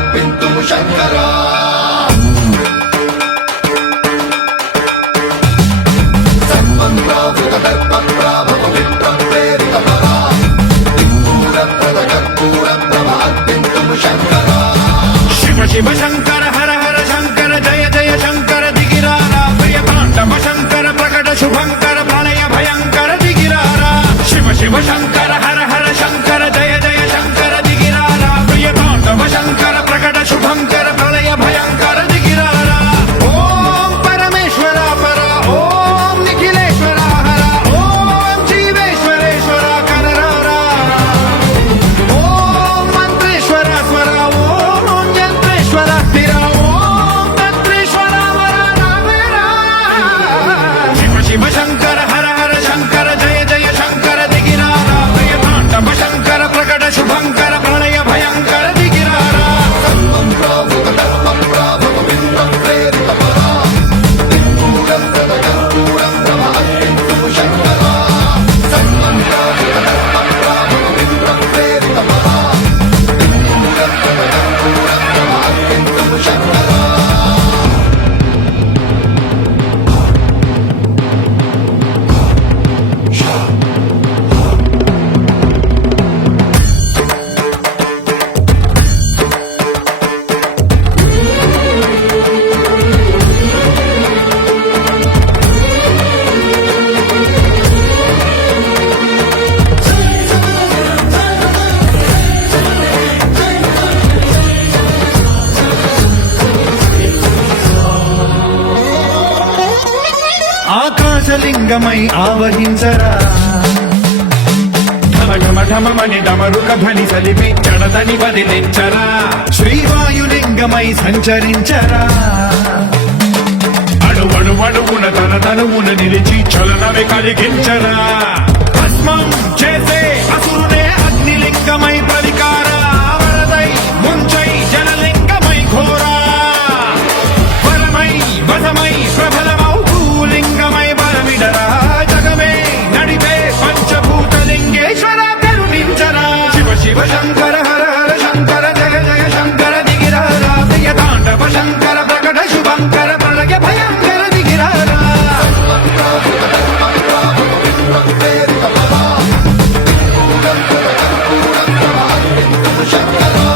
సమర్పింతుము శంకరా సర్వం ప్రావృత దర్పం ప్రాభవ విప్రం ప్రేరితపరా దిక్పూర ప్రద కర్పూర ప్రభ అర్పింతుము శంకరా శివ శివ శంకర హర హర శంకర జయ జయ శంకర దిగిరారా ప్రియ తాండవ శంకర ప్రకట శుభంకర ప్రళయ భయంకర దిగిరారా శివ శివ శంకర హర హర శంకర జయ జయ శంకర దిగిరారా ప్రియ తాండవ శంకర ప్రకట శుభంకర ప్రళయ భయంకర దిగిరారా ఓం పరమేశ్వర పర ఓం నిఖిలేశ్వర హర ఓం జీవేశ్వరేశ్వర కరరారా ఓం మంత్రేశ్వర స్వర ఓం యంత్రేశ్వర స్థిర ఓం తంత్రేశ్వర వర రామేరా శివ శివ శంకర హర హర శంకర జయ జయ శంకర దిగిరారా ప్రియ తాండవ శంకర ప్రకట శుభంకర ప్రళయ భయంకర దిగిరారా సర్వం ప్రావృత దర్పం ప్రాభవ విప్రం ప్రేరితపరా దిక్పూర ప్రద కర్పూర ప్రభ అర్పింతుము శంకరా సర్వం ప్రావృత దర్పం ప్రాభవ విప్రం ప్రేరితపరా దిక్పూర ప్రద కర్పూర ప్రభ అర్పింతుము శంకరా ఆకాశలింగమై ఆవహించరా ఢమ ఢమ ఢమమని డమరుక ధ్వని సలిపి జడదని వదిలించరా శ్రీవాయులింగమై సంచరించరా అణువణువున తన తనువున నిలిచి చలనమే కలిగించరా భస్మం చేసే అసురునే అగ్నిలింగమై ప్రవికారా వరదై ముంచై జలలింగమై ఘోరా వరమై వసమై ప్రబలమౌ భూలింగమై బలమిడరా జగమే నడిపే పంచభూతలింగేశ్వర కరుణించరా శివ శివ శంకర హర హర శంకర జయ జయ శంకర దిగిరారా ప్రియ తాండవ శంకర ప్రకట శుభంకర ప్రళయ భయంకర దిగిరారా సర్వం ప్రావృత దర్పం ప్రాభవ విప్రం ప్రేరితపరా దిక్పూర ప్రద కర్పూర ప్రభ అర్పింతుము శంకరా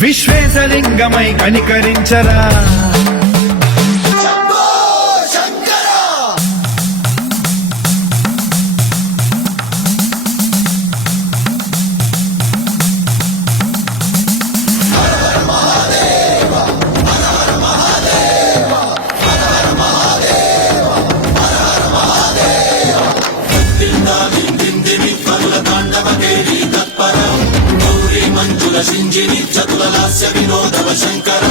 విశ్వేశలింగమై కనికరించరా శంభో శంకర మంజుల సింజిని చతుల లాస్య వినోదవ శంకర